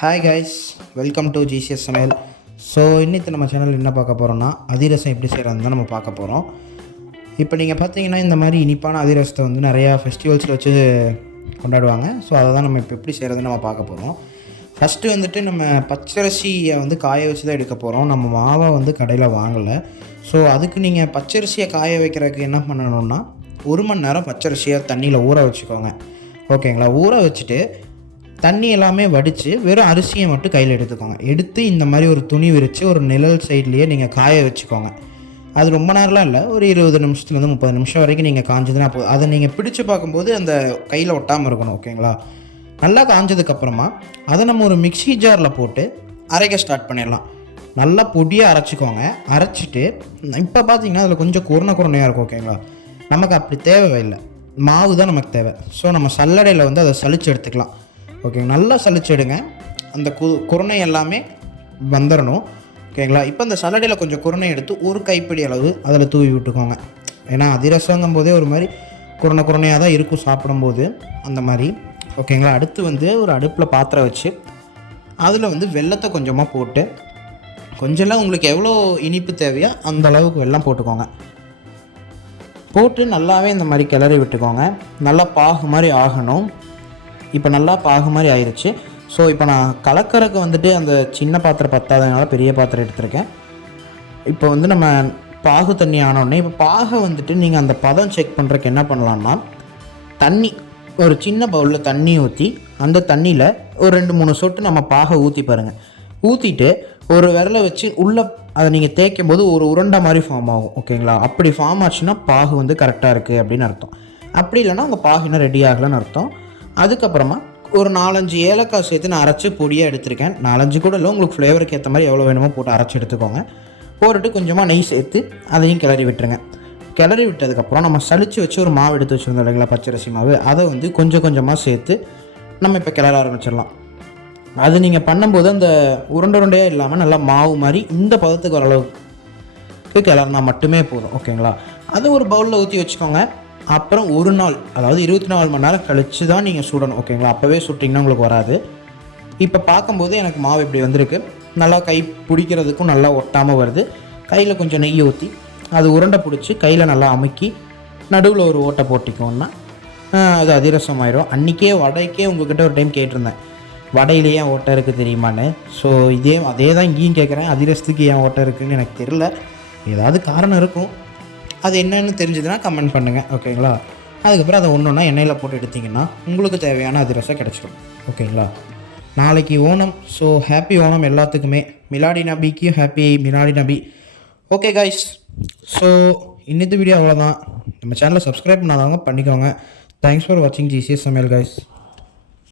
Hi guys, welcome to GCS சமையல். So இன்னைக்கு நம்ம சேனல் என்ன பார்க்க போகிறோம்னா, அதிரசம் எப்படி செய்கிறதுன்னு தான் நம்ம பார்க்க போகிறோம். இப்போ நீங்கள் பார்த்தீங்கன்னா இந்த மாதிரி இனிப்பான அதிரசத்தை வந்து நிறையா ஃபெஸ்டிவல்ஸில் வச்சு கொண்டாடுவாங்க. ஸோ அதை தான் நம்ம இப்போ எப்படி செய்கிறதுன்னு நம்ம பார்க்க போகிறோம். ஃபஸ்ட்டு வந்துட்டு நம்ம பச்சரிசியை வந்து காய வச்சு தான் எடுக்க போகிறோம். நம்ம மாவை வந்து கடையில் வாங்கலை. ஸோ அதுக்கு நீங்கள் பச்சரிசியை காய வைக்கிறதுக்கு என்ன பண்ணணும்னா, 1 மணி நேரம் பச்சரிசியை தண்ணியில் ஊற வச்சுக்கோங்க. ஓகேங்களா? ஊற வச்சுட்டு தண்ணி எல்லாமே வடித்து வெறும் அரிசியை மட்டும் கையில் எடுத்துக்கோங்க. எடுத்து இந்த மாதிரி ஒரு துணி விரித்து ஒரு நிழல் சைட்லேயே நீங்கள் காய வச்சுக்கோங்க. அது ரொம்ப நேரம்லாம் இல்லை, ஒரு 20 நிமிஷத்துலேருந்து 30 நிமிஷம் வரைக்கும் நீங்கள் காஞ்சதுன்னா போதும். அதை நீங்கள் பிடிச்சு பார்க்கும்போது அந்த கையில் ஒட்டாமல் இருக்கணும். ஓகேங்களா? நல்லா காஞ்சதுக்கப்புறமா அதை நம்ம ஒரு மிக்ஸி ஜாரில் போட்டு அரைக்க ஸ்டார்ட் பண்ணிடலாம். நல்லா பொடியாக அரைச்சிக்கோங்க. அரைச்சிட்டு இப்போ பார்த்தீங்கன்னா அதில் கொஞ்சம் குருணையாக இருக்கும். ஓகேங்களா? நமக்கு அப்படி தேவையில்லை, மாவு தான் நமக்கு தேவை. ஸோ நம்ம சல்லடையில் வந்து அதை சலிச்சு எடுத்துக்கலாம். ஓகே, நல்லா சலிச்சிடுங்க. அந்த குருணை எல்லாமே வந்துடணும். ஓகேங்களா? இப்போ அந்த சல்லடையில் கொஞ்சம் குருணை எடுத்து ஒரு கைப்பிடி அளவு அதில் தூவி விட்டுக்கோங்க. ஏன்னா அதிரசங்கும் போதே ஒரு மாதிரி குருணையாக தான் இருக்கும் சாப்பிடும்போது, அந்த மாதிரி. ஓகேங்களா? அடுத்து வந்து ஒரு அடுப்பில் பாத்திரம் வச்சு அதில் வந்து வெல்லத்தை கொஞ்சமாக போட்டு, கொஞ்சம்லாம் உங்களுக்கு எவ்வளோ இனிப்பு தேவையோ அந்த அளவுக்கு வெல்லம் போட்டுக்கோங்க. போட்டு நல்லாவே இந்த மாதிரி கிளறி விட்டுக்கோங்க. நல்லா பாகு மாதிரி ஆகணும். இப்போ நல்லா பாகு மாதிரி ஆயிடுச்சு. ஸோ இப்போ நான் கலக்கறக்கு வந்துட்டு அந்த சின்ன பாத்திரம் பத்தாதனால பெரிய பாத்திரம் எடுத்திருக்கேன். இப்போ வந்து நம்ம பாகு தண்ணி ஆனோடனே இப்போ பாகை வந்துட்டு நீங்கள் அந்த பதம் செக் பண்ணுறதுக்கு என்ன பண்ணலான்னா, தண்ணி ஒரு சின்ன பவுலில் தண்ணி ஊற்றி அந்த தண்ணியில் ஒரு 2-3 சொட்டு நம்ம பாகை ஊற்றி பாருங்கள். ஊற்றிட்டு ஒரு விரலை வச்சு உள்ளே அதை நீங்கள் தேய்க்கும் போது ஒரு உருண்டை மாதிரி ஃபார்ம் ஆகும். ஓகேங்களா? அப்படி ஃபார்ம் ஆச்சுன்னா பாகு வந்து கரெக்டாக இருக்குது அப்படின்னு அர்த்தம். அப்படி இல்லைன்னா உங்கள் பாகு இன்னும் ரெடி ஆகலைன்னு அர்த்தம். அதுக்கப்புறமா ஒரு 4-5 ஏலக்காய் சேர்த்து நான் அரைச்சி பொடியாக எடுத்திருக்கேன். 4-5 கூட இல்லை, உங்களுக்கு ஃப்ளேவருக்கு ஏற்ற மாதிரி எவ்வளோ வேணுமோ போட்டு அரைச்சி எடுத்துக்கோங்க. போட்டுட்டு கொஞ்சமாக நெய் சேர்த்து அதையும் கிளறி விட்டுருங்க. கிளறி விட்டதுக்கப்புறம் நம்ம சளிச்சு வச்சு ஒரு மாவு எடுத்து வச்சுருந்தோம் இல்லைங்களா, பச்சரிசி மாவு, அதை வந்து கொஞ்சமாக சேர்த்து நம்ம இப்போ கிளற ஆரம்பிச்சிடலாம். அது நீங்கள் பண்ணும்போது அந்த உருண்டையாக இல்லாமல் நல்லா மாவு மாதிரி இந்த பதத்துக்கு வர அளவுக்கு கிளறினா மட்டுமே போதும். ஓகேங்களா? அதை ஒரு பவுலில் ஊற்றி வச்சுக்கோங்க. அப்புறம் ஒரு நாள், அதாவது 24 மணி நேரம் கழித்து தான் நீங்கள் சுடணும். ஓகேங்களா? அப்போவே சுட்டிங்கன்னா உங்களுக்கு வராது. இப்போ பார்க்கும்போது எனக்கு மாவு இப்படி வந்திருக்கு. நல்லா கை பிடிக்கிறதுக்கும் நல்லா ஒட்டாமல் வருது. கையில் கொஞ்சம் நெய் ஊற்றி அது உருண்டை பிடிச்சி கையில் நல்லா அமுக்கி நடுவில் ஒரு ஓட்டை போட்டிக்கோன்னா அது அதிரசம் ஆயிடும். அன்றைக்கே வடைக்கே உங்கள்கிட்ட ஒரு டைம் கேட்டிருந்தேன், வடையிலே ஏன் ஓட்டை இருக்குது தெரியுமான்னு. ஸோ அதே தான் இங்கேயும் கேட்குறேன், அதிரசத்துக்கு ஏன் ஓட்டை இருக்குதுன்னு எனக்கு தெரில. ஏதாவது காரணம் இருக்கும், அது என்னென்னு தெரிஞ்சதுன்னா கமெண்ட் பண்ணுங்கள். ஓகேங்களா? அதுக்கப்புறம் அதை ஒன்றுன்னா எண்ணெயில் போட்டு எடுத்திங்கன்னா உங்களுக்கு தேவையான அதிரசம் கிடச்சிடும். ஓகேங்களா? நாளைக்கு ஓணம். ஸோ ஹாப்பி ஓணம் எல்லாத்துக்குமே. மிலாடி நபிக்கும் happy Miladi Nabi. Okay guys, so இன்னித்து video அவ்வளோதான். நம்ம சேனலை சப்ஸ்கிரைப் பண்ணாதவங்க பண்ணிக்கோங்க. தேங்க்ஸ் ஃபார் வாட்சிங் ஜிசிஎஸ் சமையல் கைஸ்.